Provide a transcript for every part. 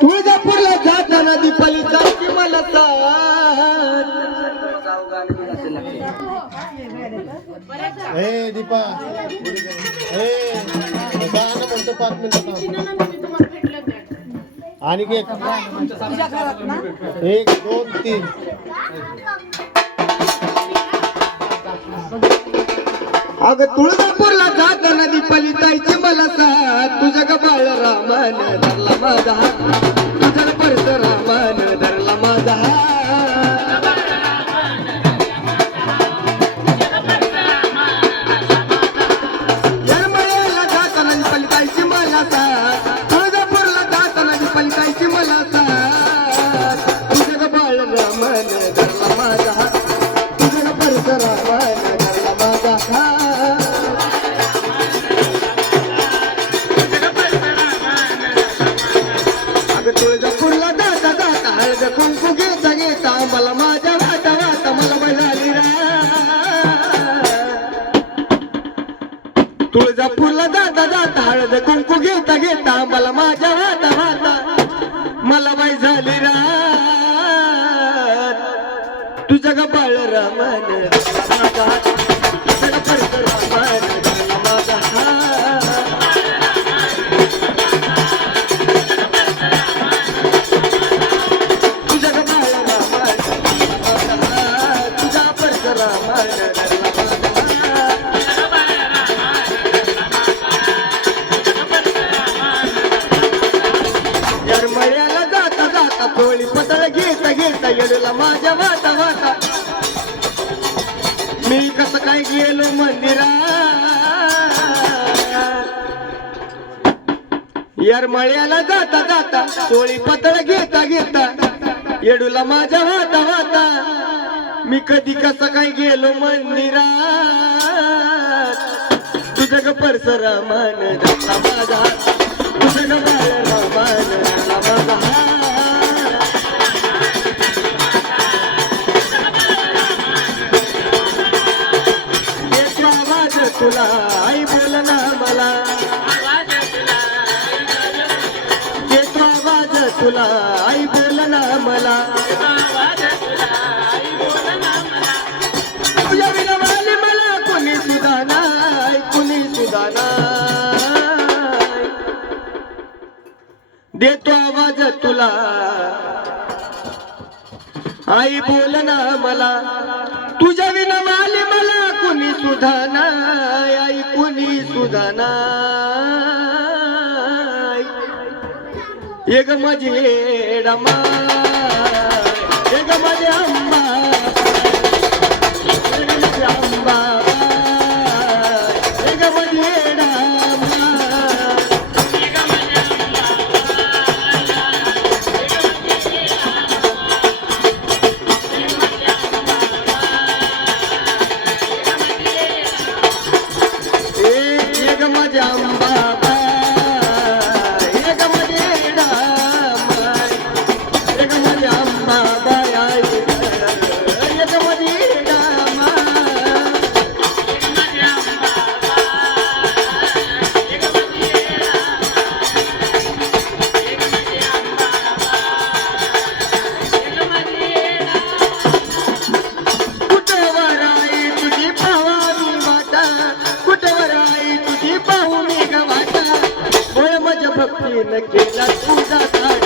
तुळजापूरला जाताना दीपाली जायची मला दीपा. गाणं म्हणतो पाच मिनिटं आणि एक. एक दोन तीन. अगं तुळजापूरला साथ तुझ्या ग बाळ रामान मला जाता जाता हळद कुंकू घेता घेता मला माझ्या हाता हाता. मला बाई झाली रा. तुझं का बाळ रामन माझा हात तुझं जाता पतळ घेता घेता येडला माझ्या वाटा वाटा मी कसं काय गेलो मंदिरा? यार मळ्याला जाता जाता पोळी पतळ घेता घेता येडूला माझ्या वाटा वाटा मी कधी कसं काय गेलो मंदिरा? तुझं ग परसरामान धरला माझा हात. तुझं ग माझा तुला आई बोल ना मला. येतो आवाज तुला आई बोल ना मला. तुझ्या विना वाली मला कोणी सुद्धा नाही कोणी सुद्धा नाही. देतो आवाज तुला आई बोल ना मला. कोणी सुद्धा नाही एक माझी डमा एक माझ्या केला तुझा ताट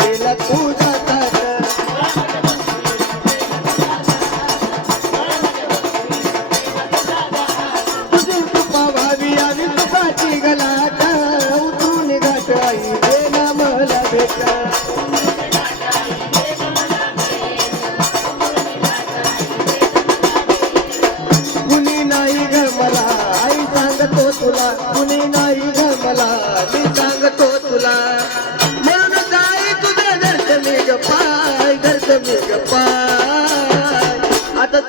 केला तुझा ताट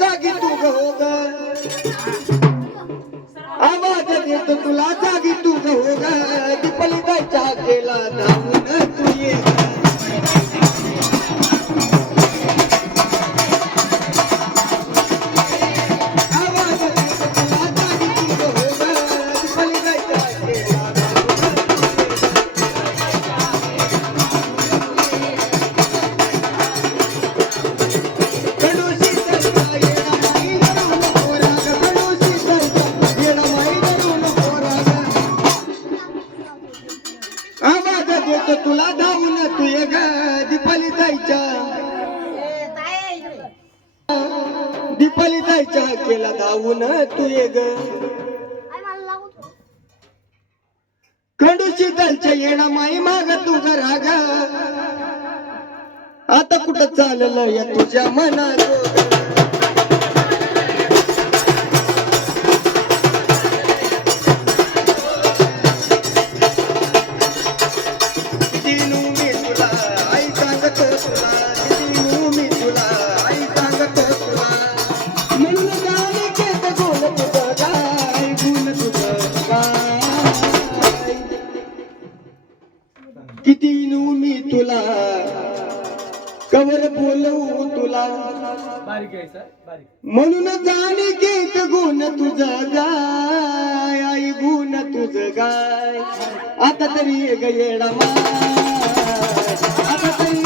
जागी तू ग हो आवाज देत तुला जागी तू ग दिपली ग. दीपली जायच्या केला जाऊन तू ये. तुला धावून तू ये ग दीपाली जायच्या. दीपाली जायच्या केला धावून तू ये ग. खंडूशी दलच्या येणा माई माग तू ग राग. आता कुठं चाललं या तुझ्या मनात? तुला. कवर बोलवू तुला. म्हणून जाणे घेत गुण तुझं गाय आई गुण तुझं गाय. आता तरी ये ग येडा माय आता तरी